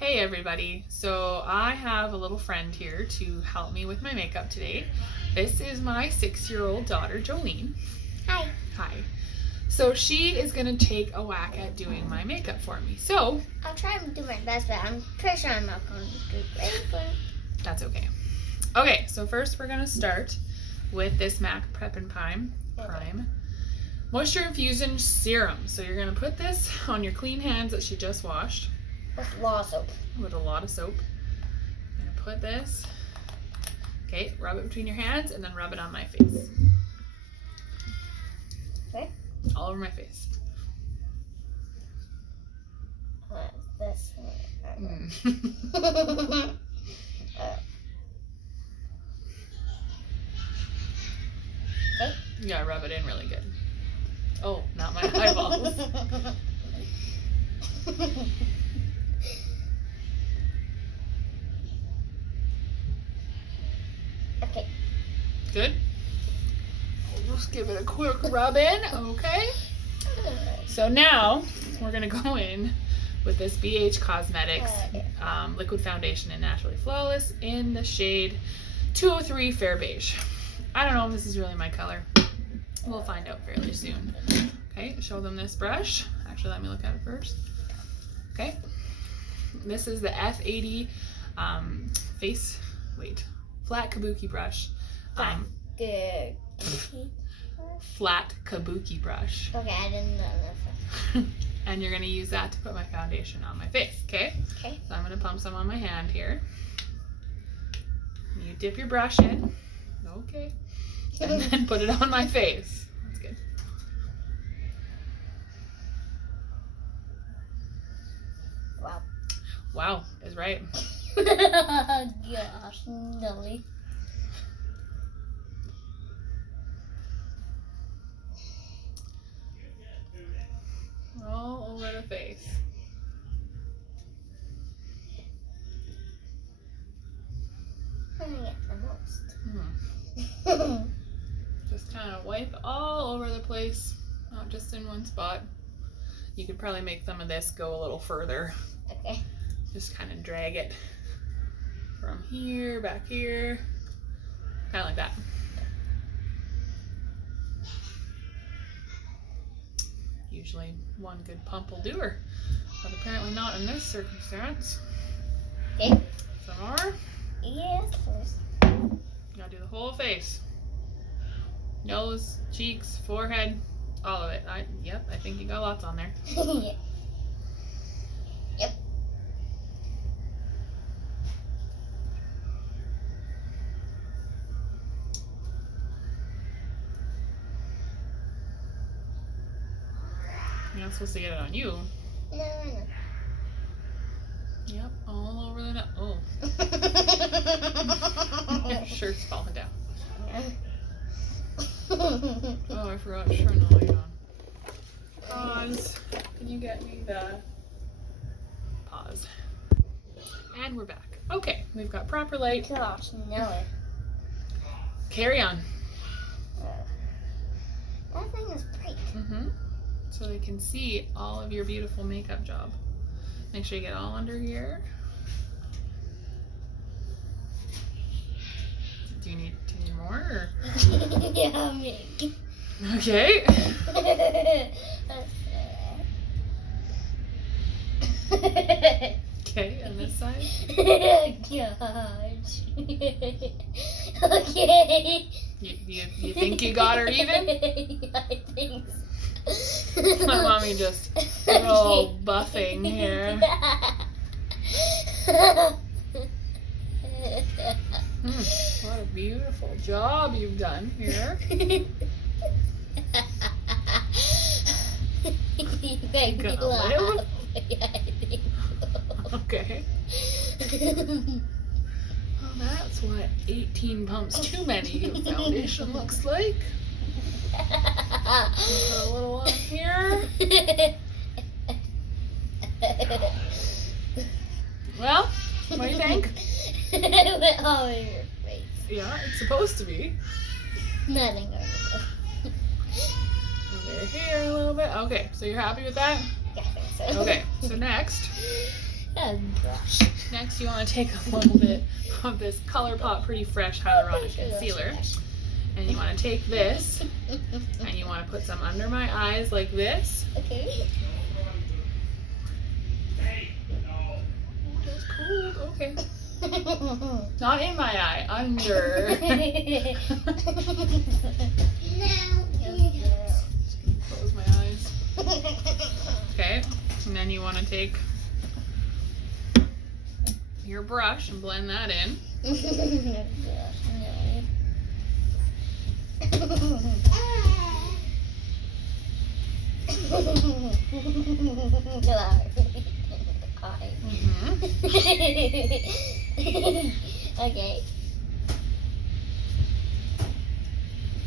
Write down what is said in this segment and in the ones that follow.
Hey everybody, so I have a little friend here to help me with my makeup today. This is my 6-year-old daughter, Jolene. Hi. Hi. So she is going to take a whack at doing my makeup for me. So I'll try and do my best, but I'm pretty sure I'm not going to do great, but that's okay. Okay, so first we're going to start with this MAC Prep and Prime Moisture Infusion Serum. So you're going to put this on your clean hands that she just washed. with a lot of soap. With a lot of soap. I'm going to put this, okay, rub it between your hands and then rub it on my face. Okay. All over my face. This Mm. Okay. You gotta rub it in really good. Oh, not my eyeballs. Okay. Good? I'll just give it a quick rub in, okay? So now we're gonna go in with this Beige Cosmetics liquid foundation in Naturally Flawless in the shade 203 Fair Beige. I don't know if this is really my color. We'll find out fairly soon. Okay, show them this brush. Actually, let me look at it first. Okay. This is the F80 flat kabuki brush. Good. Flat kabuki brush. Okay, I didn't know this. And you're going to use that to put my foundation on my face, okay? Okay. So I'm going to pump some on my hand here. You dip your brush in. Okay. And then put it on my face. That's good. Wow. Wow is right. Gosh, Nelly. All over the face. I'm gonna get the most. Just kind of wipe all over the place, not just in one spot. You could probably make some of this go a little further. Okay. Just kind of drag it from here, back here, kind of like that. Usually one good pump will do her, but apparently not in this circumstance. Okay. Some more. Yes, please. You gotta do the whole face. Nose, cheeks, forehead, all of it. Yep, I think you got lots on there. Yeah. Yep. You're not supposed to get it on you. No, I know. Yep, all over the oh. Your shirt's falling down. Oh, I forgot to turn the light on. Pause. Can you get me the pause? And we're back. Okay, we've got proper light. Gosh, Nelly. Carry on. That thing is bright. So they can see all of your beautiful makeup job. Make sure you get all under here. Do you need more? Or? Yeah, me. Okay. Okay, on this side. Gosh. Okay. You think you got her even? I think so. My mommy just a little buffing here. What a beautiful job you've done here. You gonna live? Yeah, I think so. Okay. Well, that's what 18 pumps too many of foundation looks like. Put a little on here. Well, what do you think? It went all over your face. Yeah, it's supposed to be. Nothing over Over here a little bit. Okay, so you're happy with that? Yeah, I think so. Okay, so next, That's Next, you want to take a little bit of this Colourpop Pretty Fresh Hyaluronic Concealer. And you want to take this, and you want to put some under my eyes like this. Okay. That's cold. Okay. Not in my eye, under. Close my eyes. Okay, and then you want to take your brush and blend that in. Okay.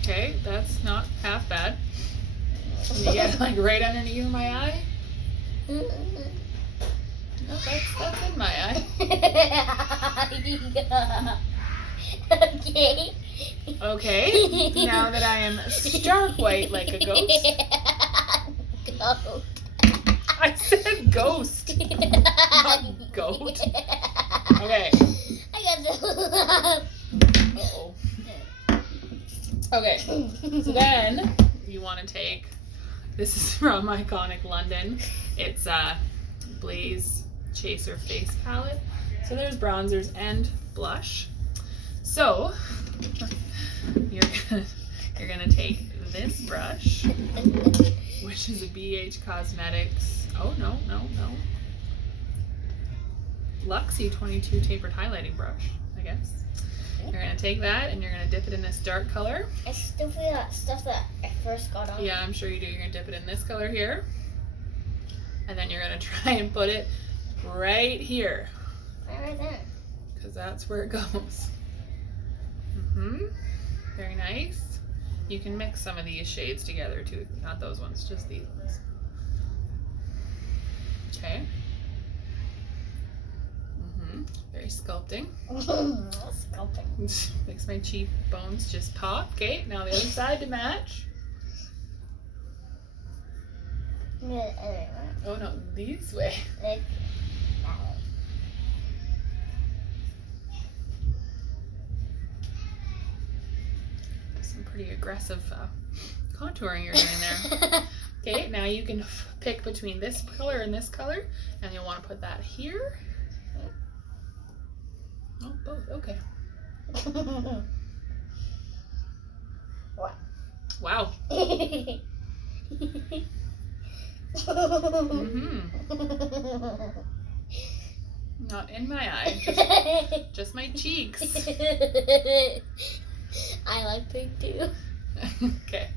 Okay, that's not half bad. You get like right underneath my eye. No, that's in my eye. Okay. Okay, now that I am stark white like a ghost. Goat. I said ghost, not goat. Okay. I got to. Uh-oh. Okay, so then you want to take, this is from Iconic London. It's Blaze Chaser Face Palette. So there's bronzers and blush. So you're gonna take this brush, which is a BH Cosmetics. Oh no. Luxie 22 tapered highlighting brush, I guess. You're gonna take that and you're gonna dip it in this dark color. I still feel that stuff that I first got on. Yeah, I'm sure you do. You're gonna dip it in this color here. And then you're gonna try and put it right here. Right there. Because that's where it goes. Very nice. You can mix some of these shades together too. Not those ones, just these ones. Okay. Very sculpting. Sculpting. Makes my cheekbones just pop. Okay, now the other side to match. Oh no, this way. Some pretty aggressive contouring you're doing there. Okay, now you can pick between this color and this color, and you'll want to put that here. Oh, both. Okay. What? Wow. Not in my eye, just my cheeks. I like pink too. Okay.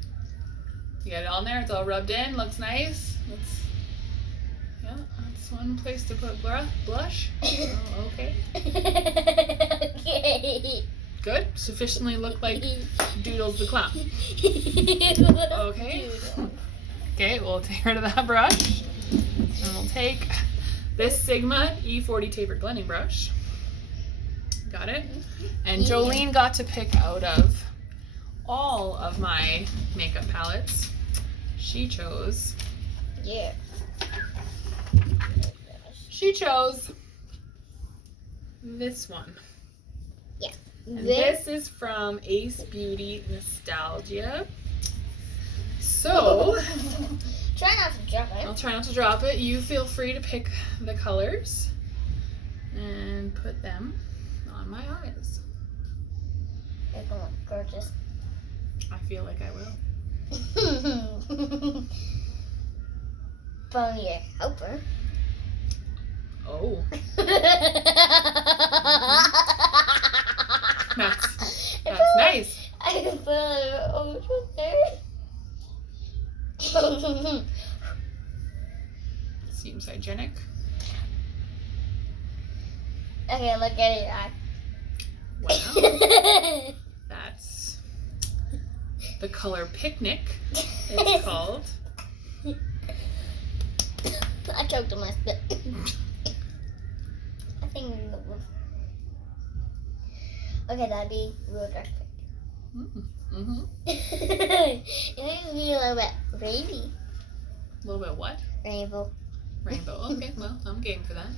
You got it all in there. It's all rubbed in. Looks nice. That's one place to put blush. Oh, okay. Okay. Good. Sufficiently look like Doodles the clown. Okay. Okay, we'll take rid of that brush. And we'll take this Sigma E40 tapered blending brush. Got it? And Jolene got to pick out of all of my makeup palettes. She chose. Yeah. She chose this one. Yeah. And this is from Ace Beauty Nostalgia. So, try not to drop it. I'll try not to drop it. You feel free to pick the colors and put them on my eyes. You're gonna look gorgeous. I feel like I will. From your helper. Oh. That's nice. I can put it over there. Seems hygienic. Okay, look at your eye. Wow. That's the color Picnic, it's called. I choked on my spit. I think okay, that'd be real dark. It makes me a little bit rainy. A little bit what? Rainbow. Rainbow. Okay, well, I'm game for that.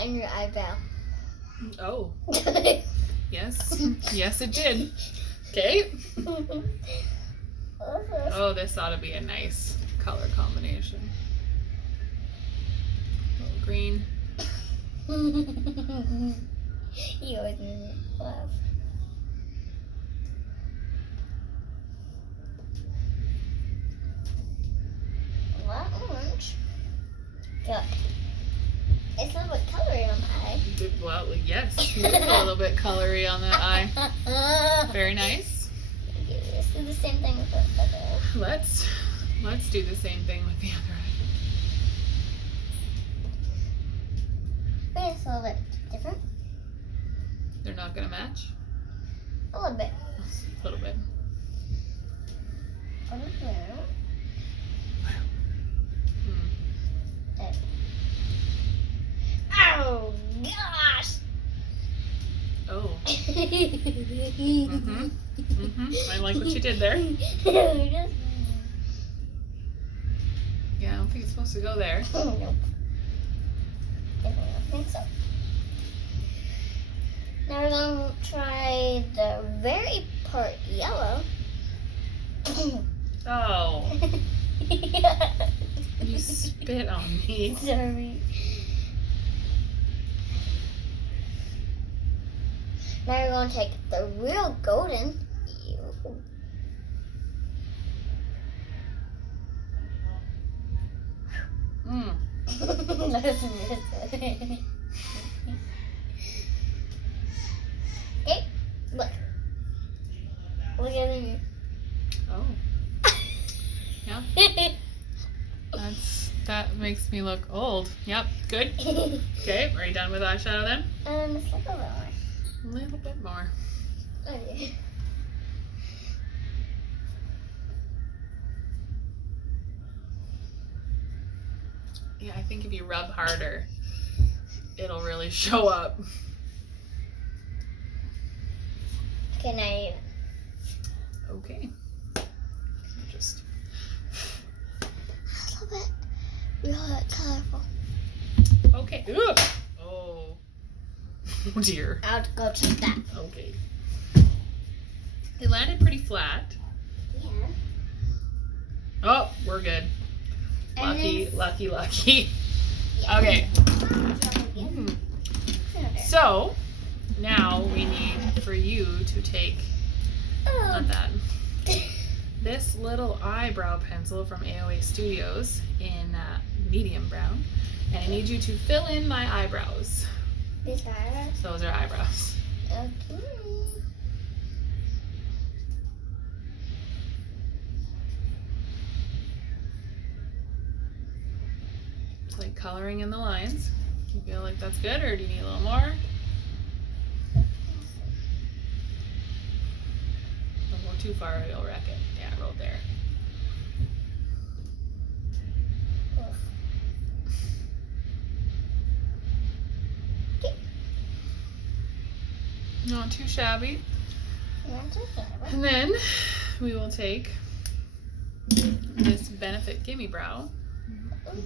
got in your eyebrow. Oh. Yes. Yes, it did. Okay. Oh, this ought to be a nice color combination. A little green. You always make me laugh. A lot of orange. Good. It's a little bit colory on my eye. Well, yes, it is a little bit colory on that eye. Very nice. Okay, let's do the same thing with the other. Let's do the same thing with the other eye. But it's a little bit different. They're not gonna match? A little bit. A little bit. A little bit. Hmm. Oh gosh! Oh. Mhm. Mhm. I like what you did there. Yeah, I don't think it's supposed to go there. Nope. I don't think so. Now we're going to try the very part yellow. Oh. You spit on me. Sorry. Now we're going to take the real golden. Ew. Mm. Okay, look. Look at me. Oh. Yeah. That makes me look old. Yep, good. Okay, are you done with eyeshadow then? It's like a little more. A little bit more. Okay. Yeah, I think if you rub harder, it'll really show up. Okay, now you. Okay. Just A little bit real colorful. okay. Ugh. Oh. Oh dear. I'll go check that. Okay. It landed pretty flat. Yeah. Oh, we're good. And Lucky, then- lucky, lucky. Yeah. Okay. Yeah. Mhm. So now we need for you to take not that this little eyebrow pencil from AOA Studios in medium brown, and I need you to fill in my eyebrows. These eyebrows? Those are eyebrows. Okay. It's like coloring in the lines. You feel like that's good, or do you need a little more? Don't go too far or you'll wreck it. Yeah, roll there. Not too shabby. And then we will take this Benefit Gimmie Brow,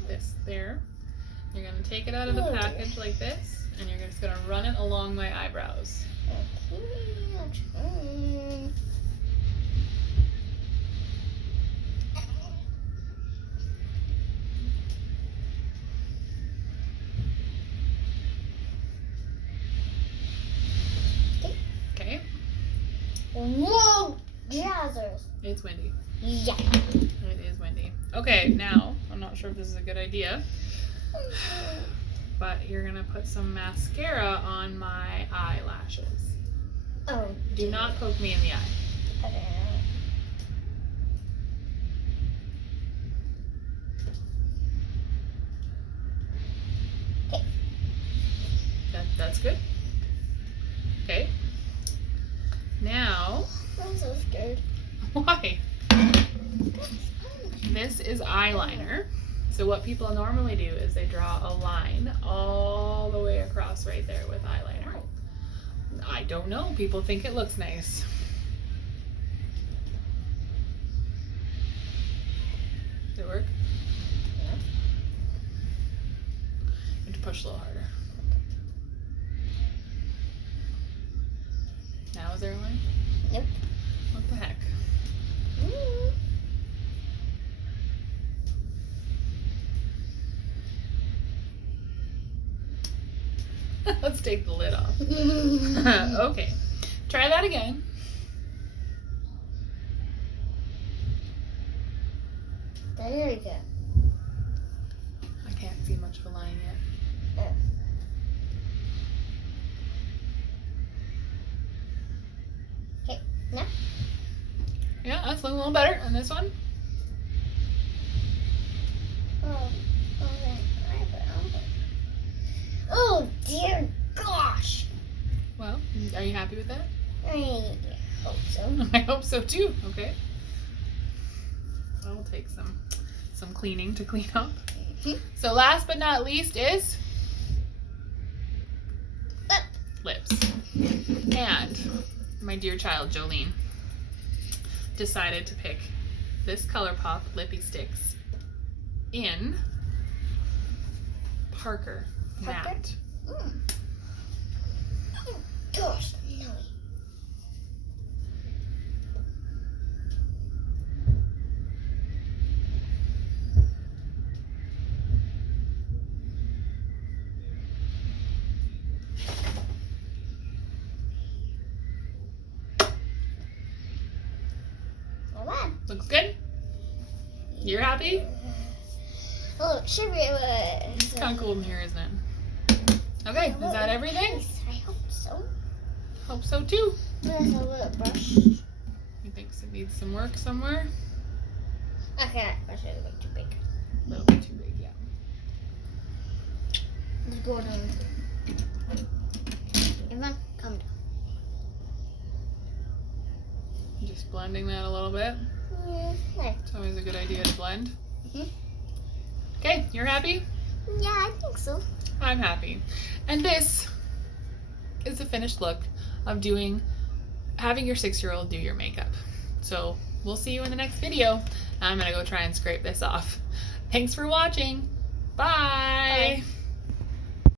this there. You're going to take it out of the package like this, and you're just going to run it along my eyebrows. Okay, I'll try. Okay? Whoa, jazzers. It's windy. Yeah. It is windy. Okay, now, I'm not sure if this is a good idea, but you're going to put some mascara on my eyelashes. Oh. Do not poke me in the eye. Okay. That's good. Okay. Now, I'm so scared. why? This is eyeliner. So what people normally do is they draw a line all the way across right there with eyeliner. I don't know. People think it looks nice. Did it work? Yeah. You have to push a little harder. is there a line? Nope. What the heck? Mm. Let's take the lid off. Okay. Try that again. There we go. I can't see much of a line yet. Okay, now. Yeah, that's looking a little better. And this one? Oh dear gosh. Well, are you happy with that? I hope so. I hope so too. Okay. I'll take some cleaning to clean up. So last but not least is lips. And my dear child Jolene decided to pick this Colourpop Lippie Stix in Parker Matte. Oh gosh, no. Looks good? You're happy? Oh, it should be It's kind of cool in here, isn't it? Okay, is that everything? I hope so. Hope so too. There's a little brush. You think it needs some work somewhere? Okay, that brush is a bit too big. A little bit too big, yeah. Let's go down. Everyone, come down. Just blending that a little bit. There. It's always a good idea to blend. Mhm. Okay, you're happy? Yeah, I think so. I'm happy. And this is the finished look of having your 6-year-old do your makeup. So we'll see you in the next video. I'm gonna go try and scrape this off. Thanks for watching. Bye. Bye.